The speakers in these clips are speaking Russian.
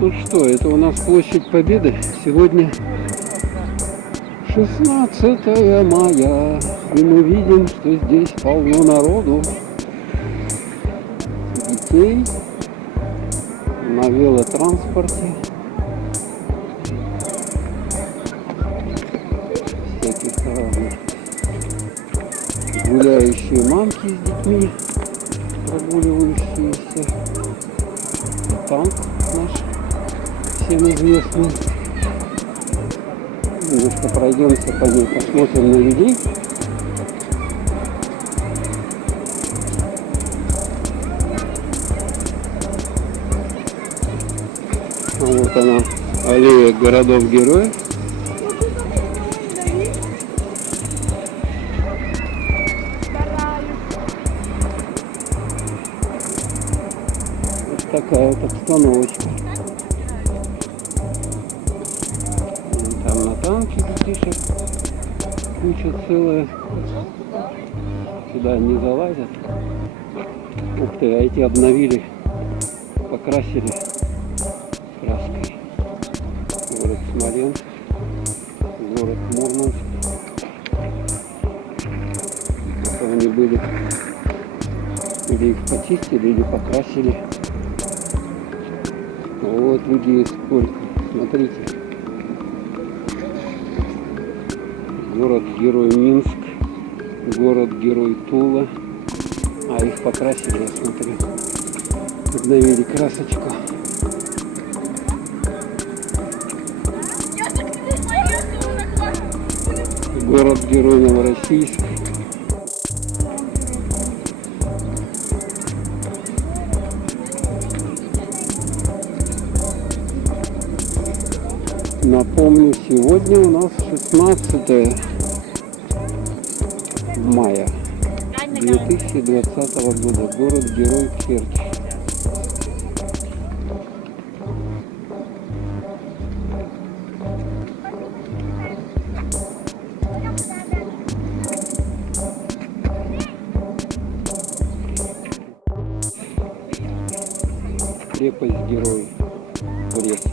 Ну что, это у нас площадь Победы. Сегодня 16 мая. И мы видим, что здесь полно народу. Детей на велотранспорте. Всяких разных. Гуляющие мамки с детьми, прогуливающиеся. Танк наш, всем известный. Немножко пройдемся по ней, посмотрим на людей. А вот она, аллея городов-героев. Вот такая вот обстановочка. Там на танке детишек куча целая. Сюда не залазят. Ух ты, а эти обновили, покрасили краской. Город Смоленск, город Мурманск. Это они были, или их почистили, или покрасили. Вот людей сколько, смотрите. Город-герой Минск, город-герой Тула. А их покрасили, я смотрю. Обновили красочку. Город-герой Новороссийск. Напомню, сегодня у нас 16 мая 2020 года. Город-герой Керчь. Крепость-герой Брест.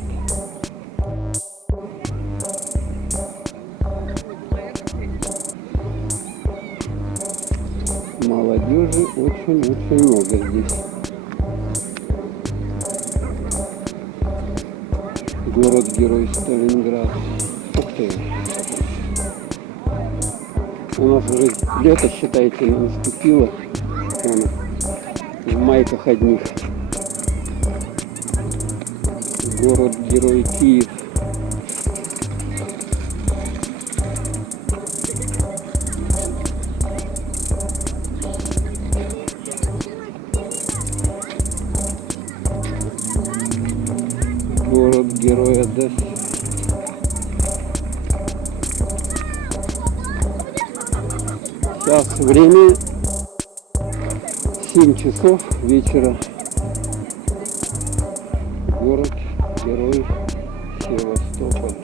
Молодежи очень-очень много здесь. Город-герой Сталинград. Ух ты! У нас уже лето, считайте, наступило. Вон, в майках одних. Город-герой Киев. Город-герой Одесса. Сейчас время 7 часов вечера. Город-герой Севастополь.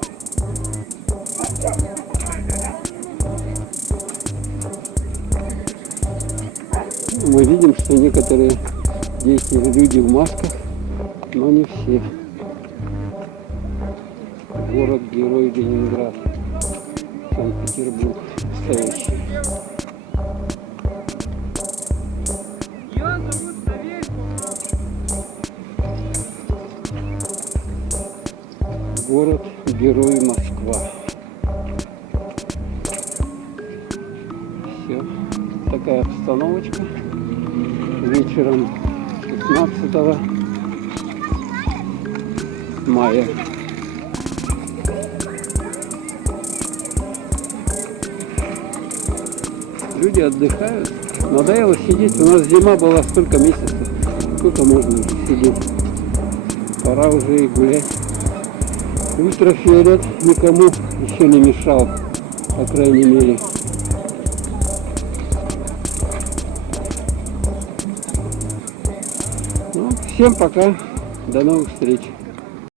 Мы видим, что некоторые дети, люди в масках, но не все. Город-герой Ленинград, Санкт-Петербург, настоящий. Город-герой Москва. Все. Такая обстановочка. Вечером 16 мая. Люди отдыхают. Надоело сидеть. У нас зима была столько месяцев. Сколько можно сидеть? Пора уже и гулять. Ультрафиолет никому еще не мешал, по крайней мере. Ну, всем пока. До новых встреч.